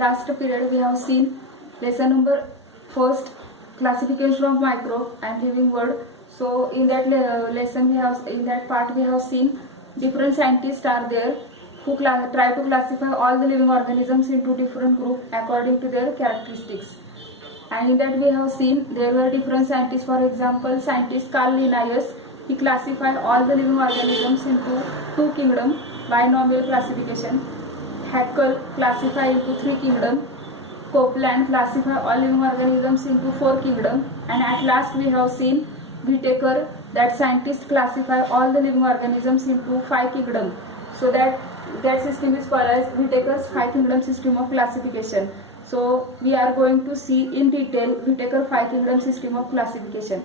last period we have seen lesson number first, classification of microbe and living world. So in that lesson in that part we have seen different scientists are there who try to classify all the living organisms into different groups according to their characteristics. And in that we have seen there were different scientists. For example, scientist Carl Linnaeus, he classified all the living organisms into two kingdoms, binomial classification. Haeckel classified into three kingdoms. Copeland classified all living organisms into four kingdoms. And at last we have seen Whittaker, that scientist classify all the living organisms into five kingdoms. So that system is called as Whittaker's five kingdom system of classification. So we are going to see in detail Whittaker five kingdom system of classification.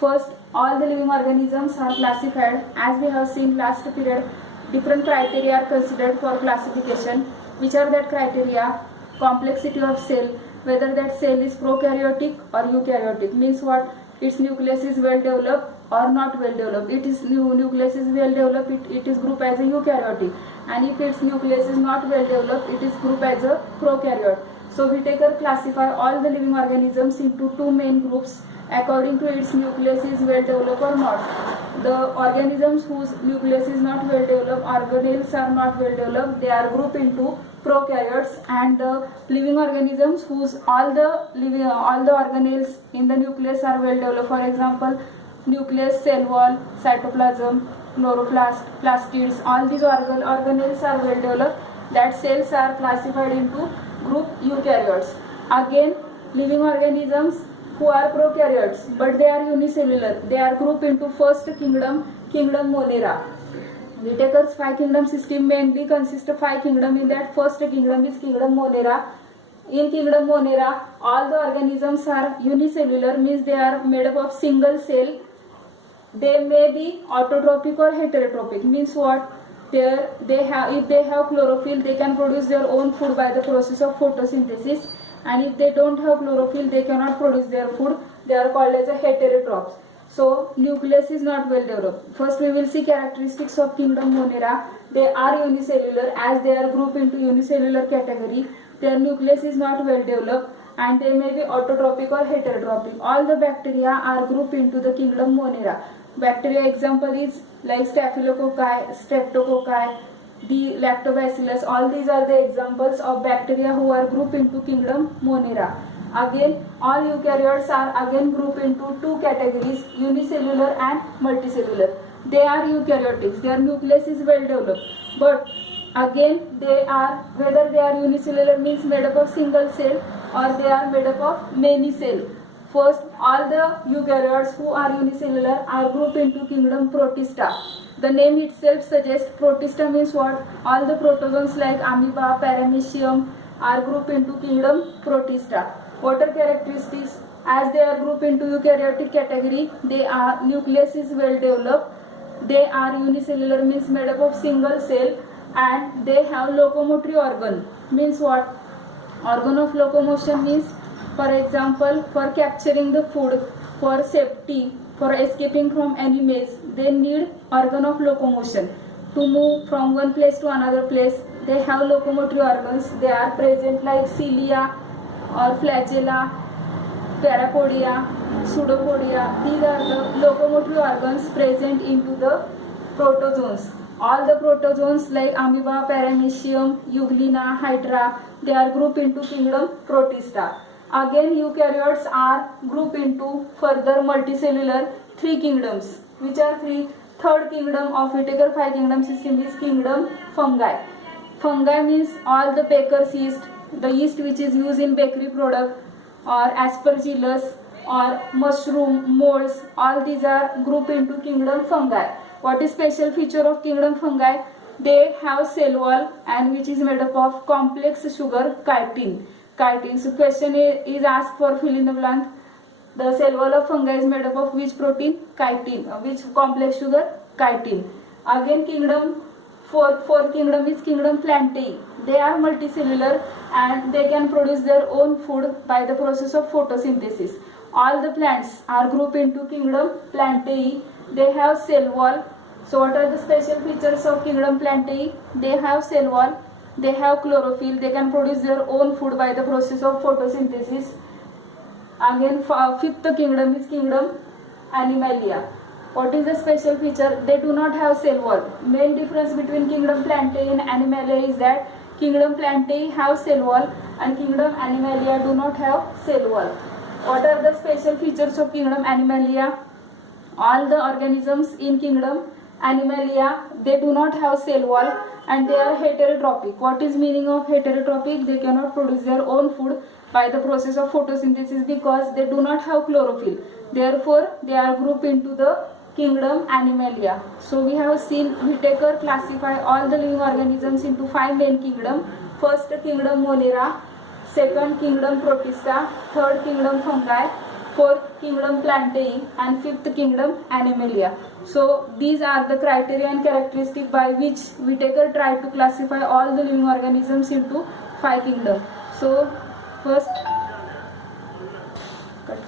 First, all the living organisms are classified. As we have seen last period, different criteria are considered for classification. Which are that criteria? Complexity of cell, whether that cell is prokaryotic or eukaryotic, means what? Its nucleus is well developed or not well developed. It is nucleus is well developed, it is grouped as a eukaryotic, and if its nucleus is not well developed, it is grouped as a prokaryote. So Whittaker classify all the living organisms into two main groups according to its nucleus is well developed or not. The organisms whose nucleus is not well developed, organelles are not well developed, they are grouped into prokaryotes, and the living organisms whose all the organelles in the nucleus are well developed. For example, nucleus, cell wall, cytoplasm, chloroplast, plastids, all these organelles are well developed. That cells are classified into group eukaryotes. Again, living organisms who are prokaryotes but they are unicellular, they are grouped into first kingdom Monera. Whittaker's five kingdom system mainly consists of five kingdoms. In that first kingdom is kingdom Monera. In kingdom Monera, all the organisms are unicellular, means they are made up of single cell. They may be autotrophic or heterotrophic, means what? If they have chlorophyll, they can produce their own food by the process of photosynthesis, and if they don't have chlorophyll, they cannot produce their food. They are called as a heterotrophs. So nucleus is not well developed. First we will see characteristics of kingdom Monera. They are unicellular, as they are grouped into unicellular category. Their nucleus is not well developed, and they may be autotrophic or heterotrophic. All the bacteria are grouped into the kingdom Monera. Bacteria example is like Staphylococci, Streptococci, the Lactobacillus. All these are the examples of bacteria who are grouped into kingdom Monera. Again, all eukaryotes are again grouped into two categories, unicellular and multicellular. They are eukaryotics, their nucleus is well developed, but again whether they are unicellular means made up of single cell or they are made up of many cell. First, all the eukaryotes who are unicellular are grouped into kingdom Protista. The name itself suggests Protista means what? All the protozoans like amoeba, paramecium are grouped into kingdom Protista. What are characteristics? As they are grouped into eukaryotic category, nucleus is well developed, they are unicellular means made up of single cell, and they have locomotory organ. Means what? Organ of locomotion means, for example, for capturing the food, for safety, for escaping from enemies, they need organ of locomotion. To move from one place to another place, they have locomotory organs. They are present like cilia or flagella, parapodia, pseudopodia. These are the locomotory organs present into the protozoans. All the protozoans like amoeba, paramecium, euglena, hydra, they are grouped into kingdom Protista. Again, eukaryotes are grouped into further multicellular three kingdoms. Which are three? Third kingdom of Whittaker five kingdom system is kingdom Fungi. Fungi means all the baker's yeast, the yeast which is used in bakery product, or aspergillus or mushroom, molds, all these are grouped into kingdom Fungi. What is special feature of kingdom Fungi? They have cell wall and which is made up of complex sugar chitin. So question is asked for fill in the blank. The cell wall of fungi is made up of which protein? Chitin. Which complex sugar? Chitin. Again, fourth kingdom is kingdom Plantae. They are multicellular and they can produce their own food by the process of photosynthesis. All the plants are grouped into kingdom Plantae. They have cell wall. So what are the special features of kingdom Plantae? They have cell wall, they have chlorophyll, they can produce their own food by the process of photosynthesis. Again, fifth kingdom is kingdom Animalia. What is the special feature? They do not have cell wall. Main difference between kingdom Plantae and Animalia is that kingdom Plantae have cell wall and kingdom Animalia do not have cell wall. What are the special features of kingdom Animalia? All the organisms in kingdom Animalia, they do not have cell wall and they are heterotrophic. What is meaning of heterotrophic? They cannot produce their own food by the process of photosynthesis because they do not have chlorophyll. Therefore, they are grouped into the kingdom Animalia. So we have seen Whittaker classify all the living organisms into 5 main kingdom. First kingdom Monera, second kingdom Protista, third kingdom Fungi, fourth kingdom Plantae and fifth kingdom Animalia. So these are the criteria and characteristics by which Whittaker tried to classify all the living organisms into 5 kingdoms. So first